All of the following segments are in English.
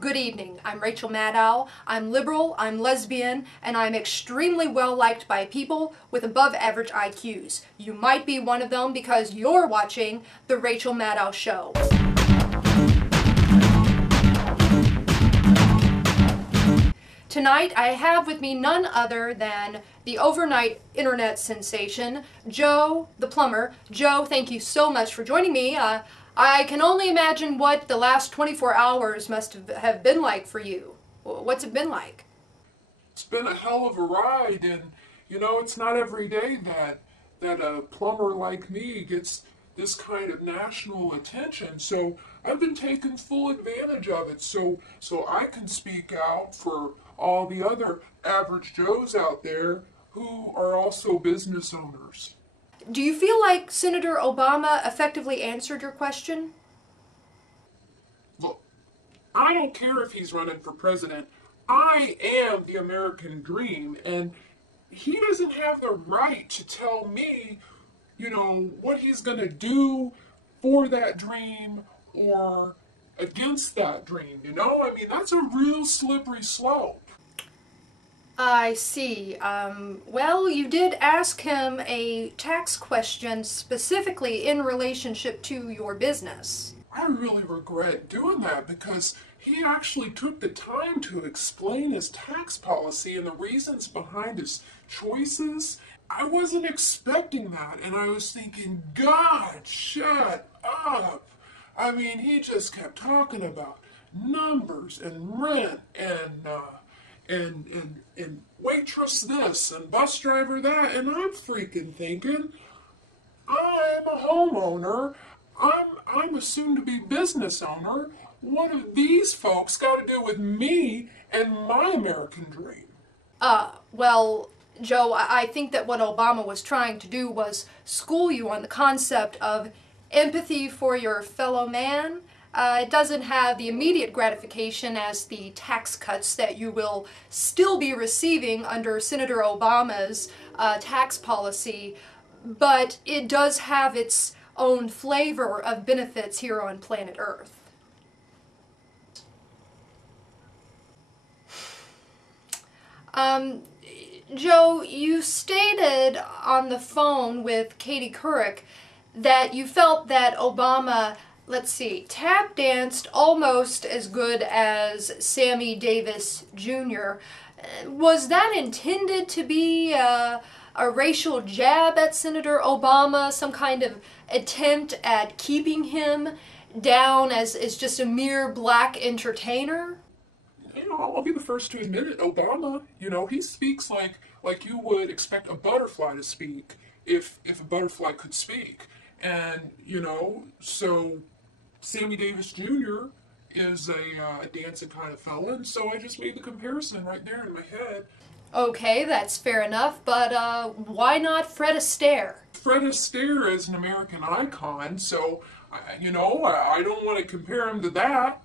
Good evening. I'm Rachel Maddow. I'm liberal, I'm lesbian, and I'm extremely well liked by people with above average IQs. You might be one of them because you're watching The Rachel Maddow Show. Tonight I have with me none other than the overnight internet sensation, Joe the Plumber. Joe, thank you so much for joining me. I can only imagine what the last 24 hours must have been like for you. What's it been like? It's been a hell of a ride, and it's not every day that a plumber like me gets this kind of national attention. So I've been taking full advantage of it so I can speak out for all the other average Joes out there who are also business owners. Do you feel like Senator Obama effectively answered your question? Look, I don't care if he's running for president. I am the American dream, and he doesn't have the right to tell me, what he's going to do for that dream or against that dream, I mean, that's a real slippery slope. I see. Well, you did ask him a tax question specifically in relationship to your business. I really regret doing that because he actually took the time to explain his tax policy and the reasons behind his choices. I wasn't expecting that, and I was thinking, God, shut up. I mean, he just kept talking about numbers and rent and waitress this and bus driver that, and I'm freaking thinking, I'm a homeowner, I'm a soon-to-be business owner. What have these folks got to do with me and my American dream? Well, Joe, I think that what Obama was trying to do was school you on the concept of empathy for your fellow man. It doesn't have the immediate gratification as the tax cuts that you will still be receiving under Senator Obama's tax policy, but it does have its own flavor of benefits here on planet Earth. Joe, you stated on the phone with Katie Couric that you felt that Obama, let's see, tap danced almost as good as Sammy Davis Jr. Was that intended to be a racial jab at Senator Obama, some kind of attempt at keeping him down as just a mere black entertainer? I'll be the first to admit it. Obama, he speaks like you would expect a butterfly to speak if a butterfly could speak. And, so Sammy Davis Jr. is a dancing kind of fella, and so I just made the comparison right there in my head. Okay, that's fair enough, but why not Fred Astaire? Fred Astaire is an American icon, so, I don't want to compare him to that.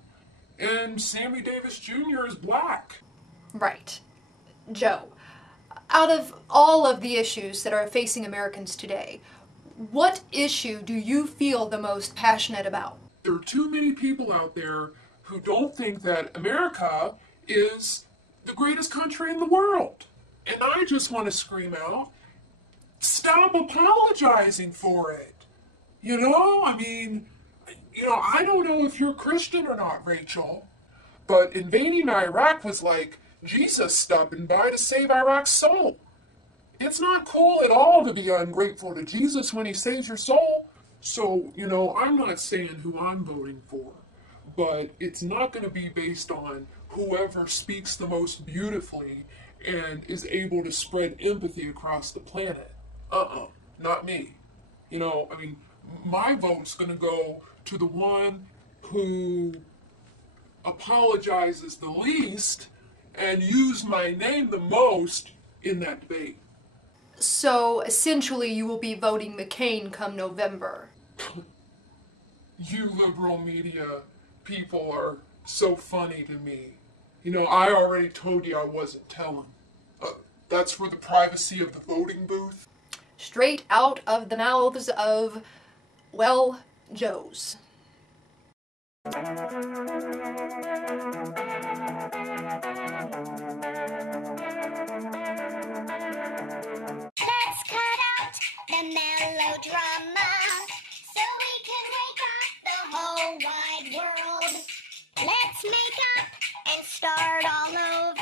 And Sammy Davis Jr. is black. Right. Joe, out of all of the issues that are facing Americans today, what issue do you feel the most passionate about? There are too many people out there who don't think that America is the greatest country in the world. And I just want to scream out, stop apologizing for it. I don't know if you're Christian or not, Rachel, but invading Iraq was like Jesus stopping by to save Iraq's soul. It's not cool at all to be ungrateful to Jesus when he saves your soul. So, I'm not saying who I'm voting for, but it's not going to be based on whoever speaks the most beautifully and is able to spread empathy across the planet. Not me. My vote's going to go to the one who apologizes the least and used my name the most in that debate. So, essentially, you will be voting McCain come November. You liberal media people are so funny to me. I already told you I wasn't telling. That's for the privacy of the voting booth. Straight out of the mouths of, well, Joes. a melodrama so we can wake up the whole wide world. Let's make up and start all over.